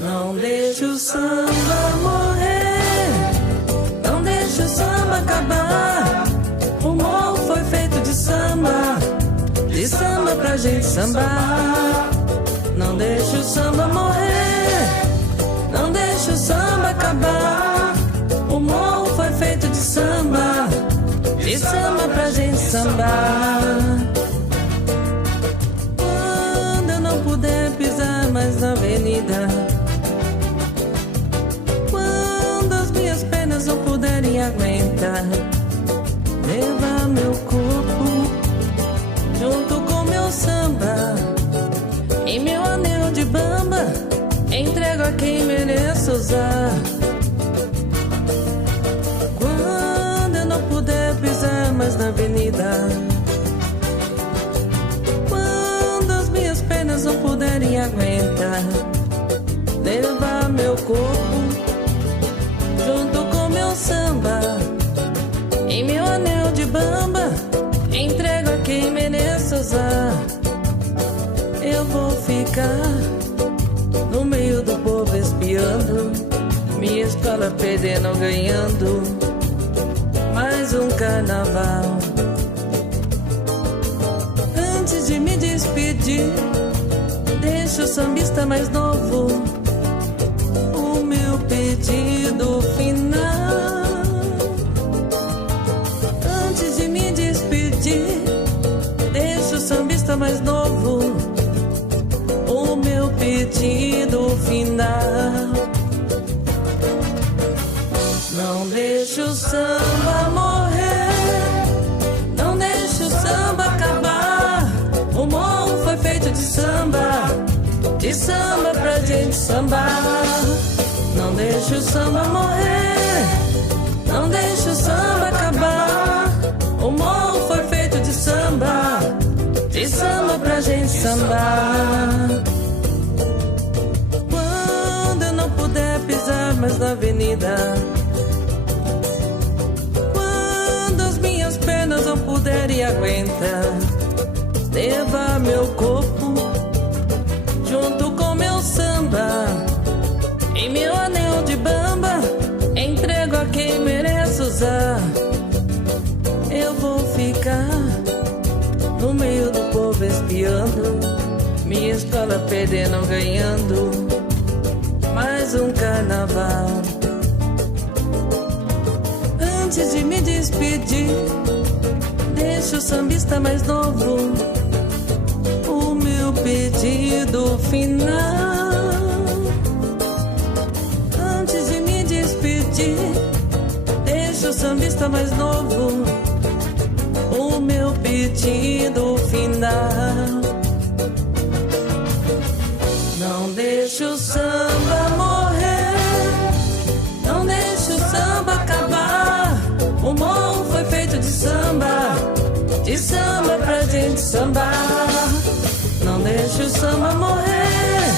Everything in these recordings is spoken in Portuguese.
Não deixa o samba morrer, não deixa o samba acabar. O morro foi feito de samba pra gente sambar. Não deixa o samba morrer, não deixa o samba acabar. O morro foi feito de samba pra gente sambar. Quando eu não puder pisar mais na avenida, quando as minhas pernas não puderem aguentar, levar meu corpo junto com meu samba e meu anel de bamba, entrego a quem mereço usar. Quando eu não puder pisar mais na avenida, quando as minhas pernas não puderem aguentar, levar meu corpo junto com meu samba e meu anel de bamba, entrego a quem mereço usar. Eu vou ficar no meio do povo espiando, minha escola perdendo ou ganhando mais um carnaval. Antes de me despedir, deixa o sambista mais novo o meu pedido final. Antes de me despedir, deixa o sambista mais novo o meu pedido final. Não deixa o samba morrer, não deixa o samba acabar. O morro foi feito de samba pra gente sambar. Não deixa o samba morrer, não deixa o samba acabar. O morro foi feito de samba pra gente sambar. Quando eu não puder pisar mais na avenida, quando as minhas pernas não puderem aguentar, levar meu corpo junto com meu samba e meu anel de bamba, entrego a quem merece usar. Eu vou ficar no meio do povo espiando, minha escola perdendo ou ganhando mais um carnaval. Antes de me despedir, deixa o sambista mais novo o meu pedido final. Antes de me despedir, deixa o sambista mais novo o meu pedido final. Não deixa o samba morrer, não deixa o samba acabar. O morro foi feito de samba pra gente sambar. Não deixa o samba morrer,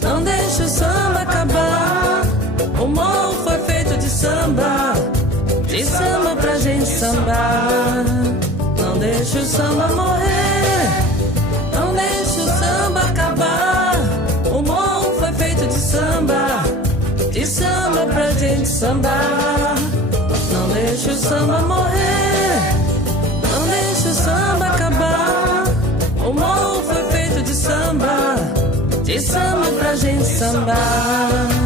não deixa o samba acabar. O morro foi feito de samba pra gente sambar. Não deixa o samba morrer, não deixa o samba acabar. O morro foi feito de samba pra gente sambar. Não deixa o samba morrer, não deixa o samba acabar. O morro foi feito de samba pra gente sambar.